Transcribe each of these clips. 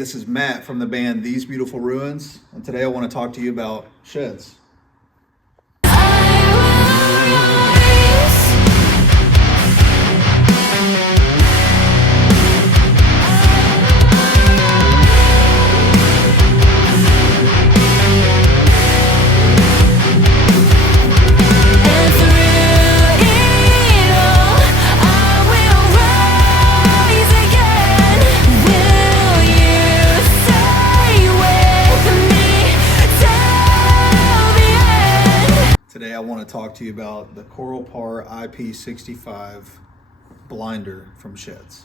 This is Matt from the band These Beautiful Ruins, and today I want to talk to you about Shehds. Today I want to talk to you about the Coral Par IP65 blinder from Shehds.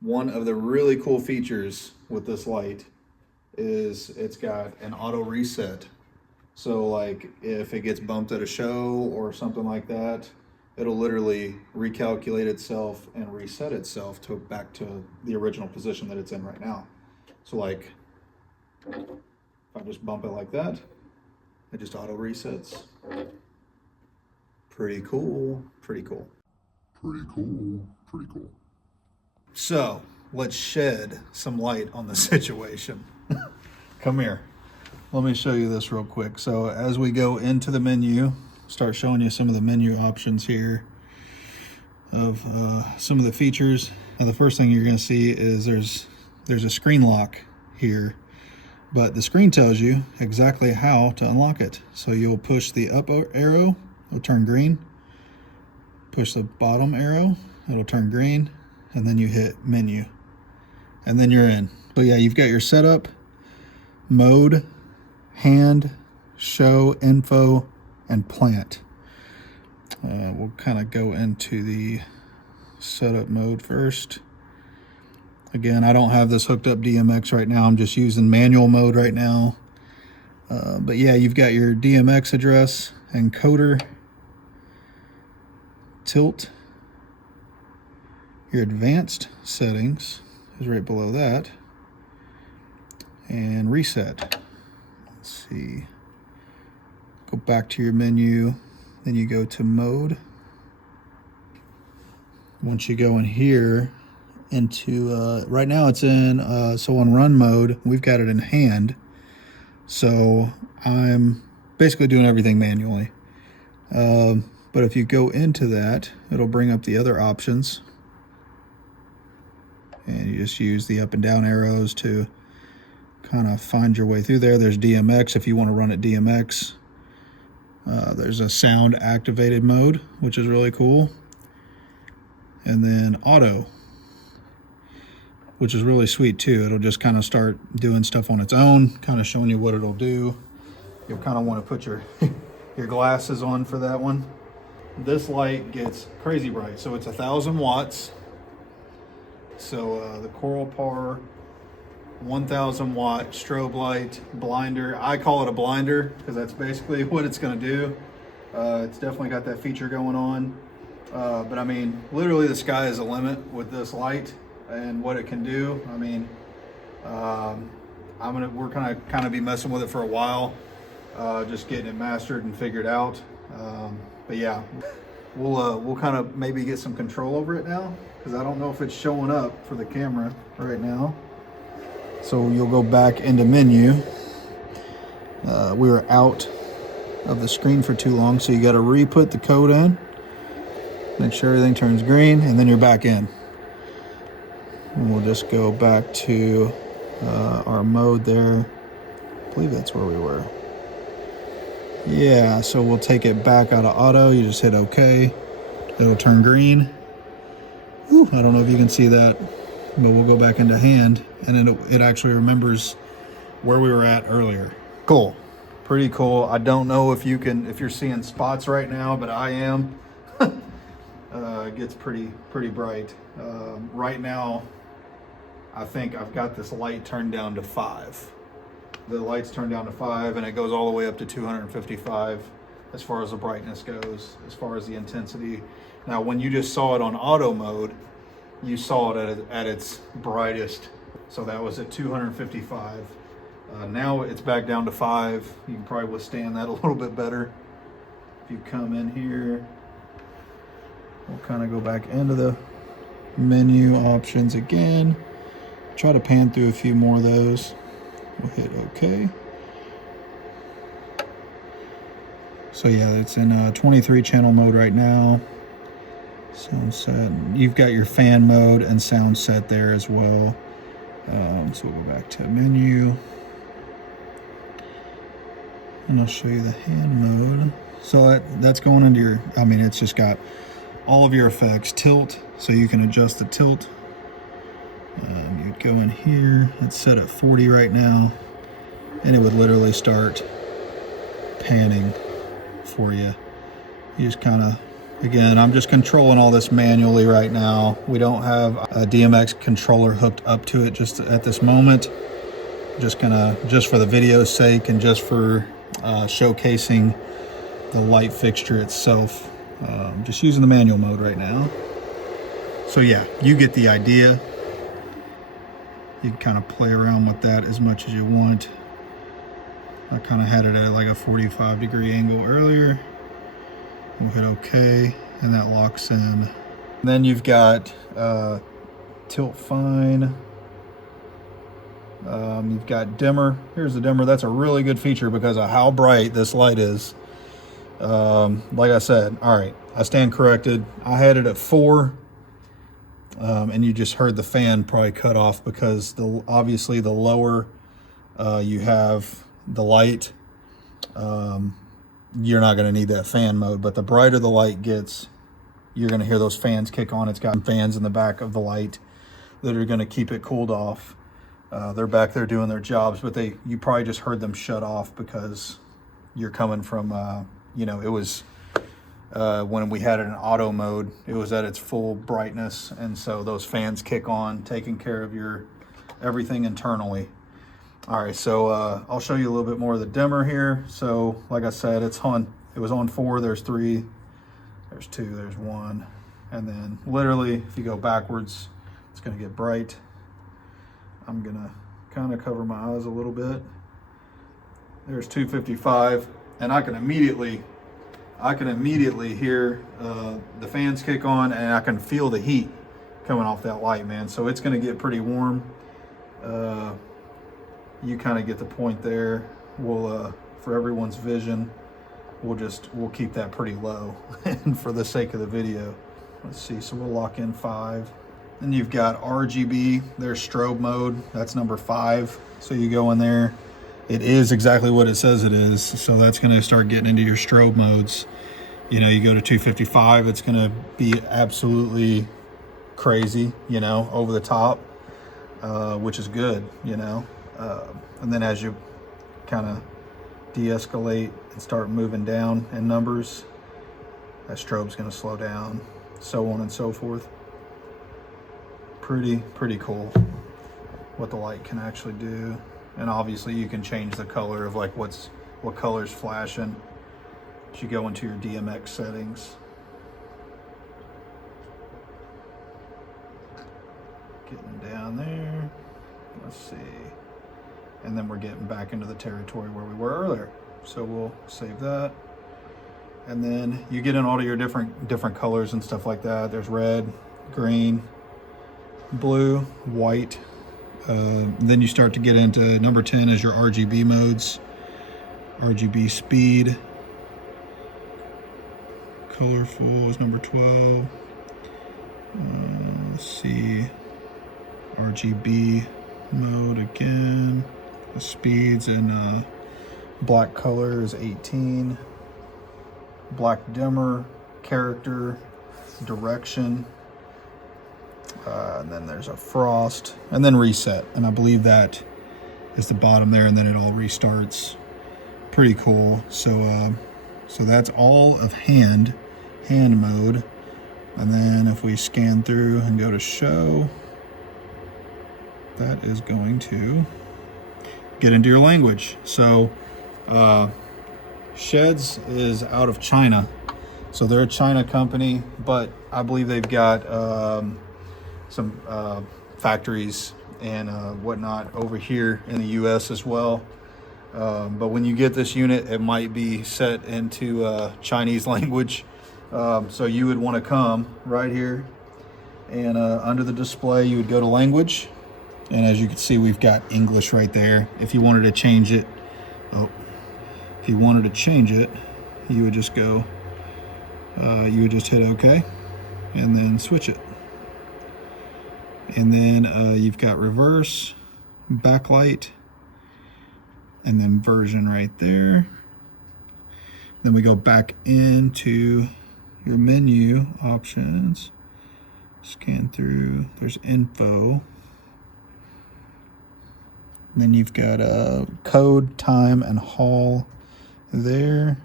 One of the really cool features with this light is it's got an auto reset. So like if it gets bumped at a show or something like that, it'll literally recalculate itself and reset itself back to the original position that it's in right now. So like if I just bump it like that, it just auto resets. Pretty cool, pretty cool. Pretty cool, pretty cool. So let's shed some light on the situation. Come here. Let me show you this real quick. So as we go into the menu, start showing you some of the menu options here of some of the features. Now the first thing you're going to see is there's a screen lock here, but the screen tells you exactly how to unlock it. So you'll push the up arrow, it'll turn green. Push the bottom arrow, it'll turn green. And then you hit menu, and then you're in. So yeah, you've got your setup, mode, hand, show, info, and plant. We'll kind of go into the setup mode first. Again, I don't have this hooked up DMX right now. I'm just using manual mode right now. But yeah, you've got your DMX address, encoder, tilt. Your advanced settings is right below that, and reset. Let's see, go back to your menu, then you go to mode. Once you go in here into right now it's in so on run mode, we've got it in hand, so I'm basically doing everything manually, but if you go into that, it'll bring up the other options. And you just use the up and down arrows to kind of find your way through there. There's DMX if you want to run it DMX. There's a sound activated mode, which is really cool. And then auto, which is really sweet too. It'll just kind of start doing stuff on its own, kind of showing you what it'll do. You'll kind of want to put your, your glasses on for that one. This light gets crazy bright. So it's 1,000 watts. So the Coral Par 1,000 watt strobe light blinder. I call it a blinder because that's basically what it's going to do. It's definitely got that feature going on. But I mean, literally the sky is the limit with this light and what it can do. I mean, we're kind of be messing with it for a while, just getting it mastered and figured out. But yeah, we'll kind of maybe get some control over it now, because I don't know if it's showing up for the camera right now. So you'll go back into menu. We were out of the screen for too long, so you got to re-put the code in, make sure everything turns green, and then you're back in. And we'll just go back to our mode there. I believe that's where we were. Yeah, so we'll take it back out of auto. You just hit OK. It'll turn green. Whew, I don't know if you can see that, but we'll go back into hand, and it actually remembers where we were at earlier. Cool, pretty cool. I don't know if you're seeing spots right now, but I am. It gets pretty bright. Right now, I think I've got this light turned down to 5. The light's turned down to 5, and it goes all the way up to 255. as far as the brightness goes, as far as the intensity. Now, when you just saw it on auto mode, you saw it at its brightest. So that was at 255. Now it's back down to 5. You can probably withstand that a little bit better. If you come in here, we'll kind of go back into the menu options again. Try to pan through a few more of those. We'll hit OK. So yeah, it's in 23 channel mode right now. Sound set. You've got your fan mode and sound set there as well. So we'll go back to menu. And I'll show you the hand mode. So that's going into your, I mean, it's just got all of your effects. Tilt, so you can adjust the tilt. You'd go in here, it's set at 40 right now, and it would literally start panning for you. You just kind of, again, I'm just controlling all this manually right now. We don't have a DMX controller hooked up to it just at this moment. Just for the video's sake and just for showcasing the light fixture itself. Just using the manual mode right now. So yeah, you get the idea. You can kind of play around with that as much as you want. I kind of had it at like a 45-degree angle earlier. We'll hit OK, and that locks in. And then you've got tilt fine. You've got dimmer. Here's the dimmer. That's a really good feature because of how bright this light is. Like I said, all right, I stand corrected. I had it at 4, and you just heard the fan probably cut off because obviously the lower you have the light, you're not going to need that fan mode. But the brighter the light gets, you're going to hear those fans kick on. It's got fans in the back of the light that are going to keep it cooled off. They're back there doing their jobs, but you probably just heard them shut off because you're coming from, it was when we had it in auto mode, it was at its full brightness, and so those fans kick on, taking care of your everything internally. All right, so I'll show you a little bit more of the dimmer here. So like I said, it was on 4, there's 3, there's 2, there's 1, and then literally if you go backwards, it's going to get bright. I'm gonna kind of cover my eyes a little bit. There's 255, and I can immediately hear the fans kick on, and I can feel the heat coming off that light, man. So it's gonna get pretty warm. You kind of get the point there. We'll for everyone's vision, we'll keep that pretty low, and for the sake of the video, let's see. So we'll lock in 5. Then you've got RGB, there's strobe mode, that's number 5. So you go in there, it is exactly what it says it is. So that's gonna start getting into your strobe modes. You know, you go to 255, it's gonna be absolutely crazy, over the top, which is good, and then as you kind of de-escalate and start moving down in numbers, that strobe's gonna slow down, so on and so forth. Pretty cool what the light can actually do. And obviously you can change the color of like what color's flashing as you go into your DMX settings. Getting down there, let's see, and then we're getting back into the territory where we were earlier, so we'll save that. And then you get in all of your different colors and stuff like that. There's red, green, blue, white. Then you start to get into number 10 is your RGB modes. RGB speed. Colorful is number 12. Let's see. RGB mode again. The speeds in black color is 18. Black dimmer, character, direction. And then there's a frost, and then reset. And I believe that is the bottom there, and then it all restarts. Pretty cool. So that's all of hand mode. And then if we scan through and go to show, that is going to get into your language. So Shehds is out of China. So they're a China company, but I believe they've got some factories and whatnot over here in the US as well. But when you get this unit, it might be set into Chinese language. So you would want to come right here and under the display, you would go to language. And as you can see, we've got English right there. If you wanted to change it, if you wanted to change it, you would just go, you would just hit OK and then switch it. And then you've got reverse, backlight, and then version right there. Then we go back into your menu options, scan through, there's info. Then you've got code, time, and haul there.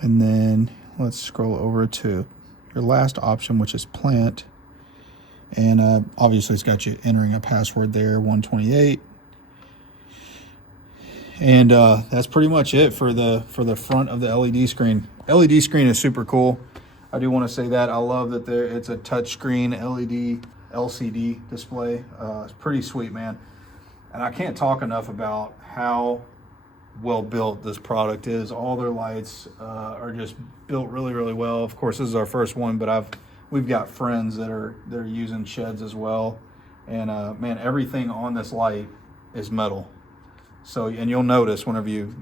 And then let's scroll over to your last option, which is plant. And obviously it's got you entering a password there, 128. And that's pretty much it for the front of the LED screen. LED screen is super cool. I do want to say that. I love that it's a touchscreen LED LCD display. It's pretty sweet, man. And I can't talk enough about how well built this product is. All their lights are just built really, really well. Of course, this is our first one, but we've got friends that are using Shehds as well. And man, everything on this light is metal. So, and you'll notice whenever you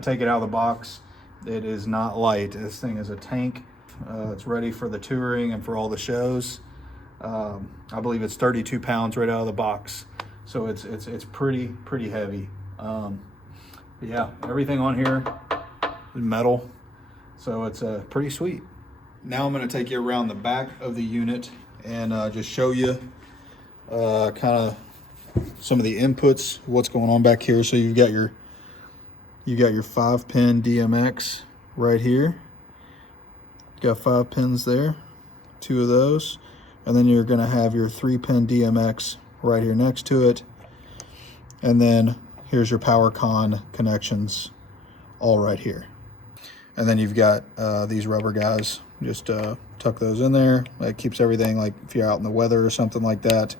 take it out of the box, it is not light. This thing is a tank. It's ready for the touring and for all the shows. I believe it's 32 pounds right out of the box. So it's pretty heavy. But yeah, everything on here is metal. So it's pretty sweet. Now I'm going to take you around the back of the unit and just show you kind of some of the inputs, what's going on back here. So you've got your 5-pin DMX right here. Got 5 pins there, 2 of those, and then you're going to have your 3-pin DMX right here next to it. And then here's your power con connections all right here. And then you've got these rubber guys. Just tuck those in there. That keeps everything, like if you're out in the weather or something like that,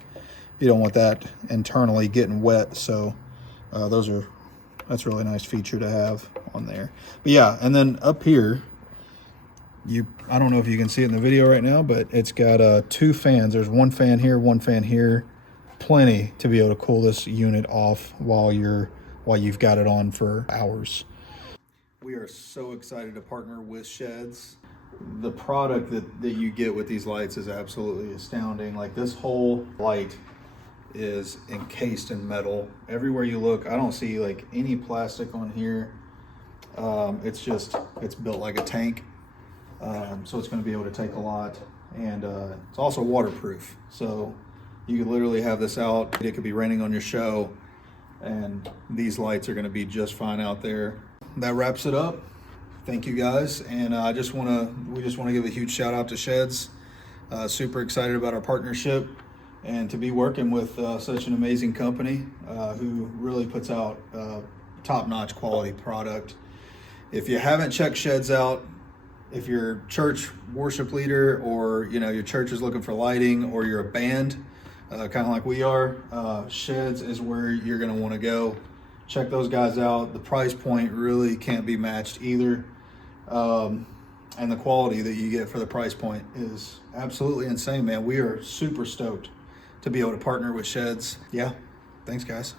you don't want that internally getting wet. So that's a really nice feature to have on there. But yeah, and then up here, I don't know if you can see it in the video right now, but it's got 2 fans. There's 1 fan here, 1 fan here. Plenty to be able to cool this unit off while you've got it on for hours. We are so excited to partner with Shehds. The product that you get with these lights is absolutely astounding. Like, this whole light is encased in metal. Everywhere you look, I don't see like any plastic on here. It's built like a tank. So it's going to be able to take a lot, and it's also waterproof. So you could literally have this out. It could be raining on your show, and these lights are going to be just fine out there. That wraps it up. Thank you guys, and we just want to give a huge shout out to Shehds. Super excited about our partnership and to be working with such an amazing company who really puts out top-notch quality product. If you haven't checked Shehds out, if you're a church worship leader, or your church is looking for lighting, or you're a band, kind of like we are, Shehds is where you're going to want to go. Check those guys out. The price point really can't be matched either. And the quality that you get for the price point is absolutely insane, man. We are super stoked to be able to partner with Shehds. Yeah, thanks guys.